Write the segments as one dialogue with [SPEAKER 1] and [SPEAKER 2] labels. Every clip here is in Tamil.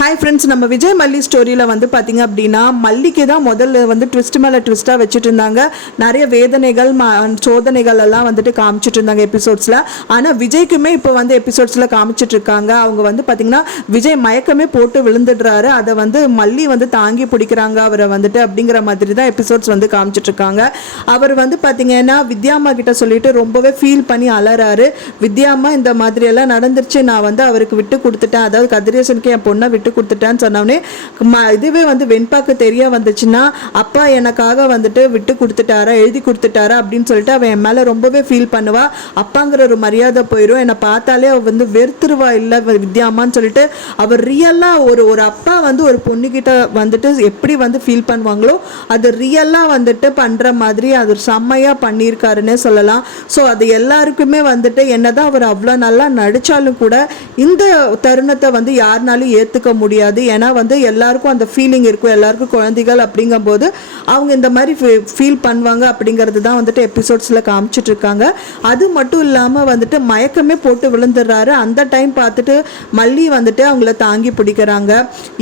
[SPEAKER 1] ஹாய் ஃப்ரெண்ட்ஸ் நம்ம விஜய் மல்லி ஸ்டோரியில் வந்து பார்த்தீங்க அப்படின்னா மல்லிக்கு தான் முதல்ல வந்து ட்விஸ்ட் மேலே ட்விஸ்ட்டாக வச்சுட்டு இருந்தாங்க நிறைய வேதனைகள் ம சோதனைகள் எல்லாம் வந்துட்டு காமிச்சிட்டு இருந்தாங்க எபிசோட்ஸில் ஆனால் விஜய்க்குமே இப்போ வந்து எபிசோட்ஸில் காமிச்சிட்டு இருக்காங்க அவங்க வந்து பார்த்திங்கன்னா விஜய் மயக்கமே போட்டு விழுந்துடுறாரு. அதை வந்து மல்லி வந்து தாங்கி பிடிக்கிறாங்க அவரை வந்துட்டு அப்படிங்கிற மாதிரி தான் எபிசோட்ஸ் வந்து காமிச்சிட்டு இருக்காங்க அவர் வந்து பார்த்திங்கன்னா வித்யாமா கிட்ட சொல்லிட்டு ரொம்பவே ஃபீல் பண்ணி அலறாரு. வித்யாமா இந்த மாதிரியெல்லாம் நடந்துருச்சு. நான் வந்து அவருக்கு விட்டு கொடுத்துட்டேன். அதாவது கதிரேசனுக்கு என் பொண்ணை விட்டு கொடுத்துட்டேன்னு சொன்னோடனே ம இதுவே வந்து வெண்பாக்கு தெரிய வந்துச்சுன்னா அப்பா எனக்காக வந்துட்டு விட்டு கொடுத்துட்டாரா எழுதி கொடுத்துட்டாரா? அப்படின்னு சொல்லிட்டு அவன் என் மேலே ரொம்பவே ஃபீல் பண்ணுவா. அப்பாங்கிற ஒரு மரியாதை போயிடும் என்னை பார்த்தாலே அவள் வந்து வெறுத்துருவா இல்லை வித்யாமான்னு சொல்லிட்டு. அவர் ரியலாக ஒரு ஒரு அப்பா வந்து ஒரு பொண்ணுக்கிட்ட வந்துட்டு எப்படி வந்து ஃபீல் பண்ணுவாங்களோ அது ரியலாக வந்துட்டு பண்ணுற மாதிரி அது செம்மையாக பண்ணியிருக்காருன்னே சொல்லலாம். ஸோ அது எல்லாருக்குமே வந்துட்டு என்னதான் அவர் அவ்வளோ நல்லா நடித்தாலும் கூட இந்த தருணத்தை வந்து யாருனாலும் ஏற்றுக்க முடியாது. ஏன்னா வந்து எல்லாருக்கும் அந்த ஃபீலிங் இருக்கும். எல்லாருக்கும் குழந்தைகள் அப்படிங்கும்போது அவங்க இந்த மாதிரி ஃபீல் பண்ணுவாங்க அப்படிங்கிறது தான் வந்துட்டு எபிசோட்ஸில் காமிச்சிட்டு இருக்காங்க. அது மட்டும் இல்லாமல் வந்துட்டு மயக்கமே போட்டு விழுந்துடுறாரு. அந்த டைம் பார்த்துட்டு மல்லி வந்துட்டு அவங்கள தாங்கி பிடிக்கிறாங்க.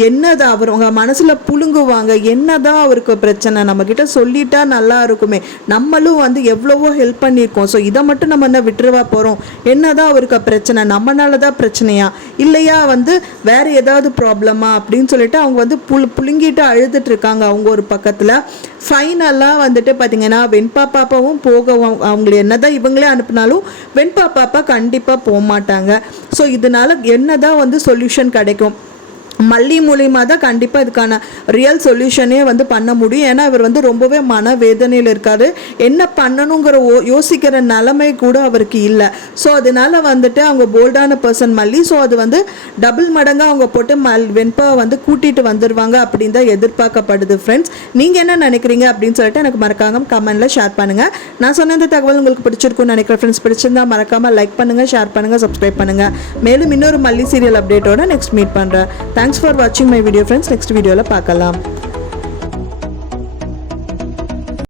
[SPEAKER 1] என்னது அவர் அவங்க மனசில் புழுங்குவாங்க. என்னதான் அவருக்கு பிரச்சனை? நம்மக்கிட்ட சொல்லிட்டா நல்லா இருக்குமே. நம்மளும் வந்து எவ்வளவோ ஹெல்ப் பண்ணியிருக்கோம். ஸோ இதை மட்டும் நம்ம என்ன விட்டுருவா போகிறோம் என்னதான் அவருக்கு பிரச்சனை? நம்மளால தான் பிரச்சனையா? இல்லையா? வந்து வேறு ஏதாவது ப்ராப்ளமா அப்படின்னு சொல்லிட்டு அவங்க வந்து புல் புழுங்கிட்டு அழுதுட்டு இருக்காங்க அவங்க ஒரு பக்கத்தில். ஃபைனலாக வந்துட்டு பார்த்தீங்கன்னா வெண்பா பாப்பாவும் போக அவங்கள என்னதான் இவங்களே அனுப்புனாலும் வெண்பா பாப்பா கண்டிப்பாக போக மாட்டாங்க ஸோ இதனால என்னதான் வந்து சொல்யூஷன் கிடைக்கும்? மல்லி மூலியமாக தான் கண்டிப்பாக இதுக்கான ரியல் சொல்யூஷனே வந்து பண்ண முடியும். ஏன்னா இவர் வந்து ரொம்பவே மன வேதனையில் இருக்கார். என்ன பண்ணணுங்கிற ஓ யோசிக்கிற நிலைமை கூட அவருக்கு இல்லை. ஸோ அதனால வந்துட்டு அவங்க போல்டான பர்சன் மல்லி. ஸோ அது வந்து டபுள் மடங்காக அவங்க போட்டு மல் வெண்பாவை வந்து கூட்டிகிட்டு வந்துடுவாங்க அப்படின்னு தான் எதிர்பார்க்கப்படுது ஃப்ரெண்ட்ஸ் நீங்கள் என்ன நினைக்கிறீங்க அப்படின்னு சொல்லிட்டு எனக்கு மறக்காம கமெண்ட்டில் ஷேர் பண்ணுங்கள் நான் சொன்ன இந்த தகவல் உங்களுக்கு பிடிச்சிருக்கும்னு நினைக்கிறேன் ஃப்ரெண்ட்ஸ் பிடிச்சிருந்தா மறக்காமல் லைக் பண்ணுங்கள் ஷேர் பண்ணுங்கள் சப்ஸ்கிரைப் பண்ணுங்கள் மேலும் இன்னொரு மல்லி சீரியல் அப்டேட்டோட நெக்ஸ்ட் மீட் பண்ணுறேன் தேங்க்ஸ் ஃபார் வாட்சிங் மை வீடியோ ஃப்ரெண்ட்ஸ் நெக்ஸ்ட் வீடியோவில் பார்க்கலாம்.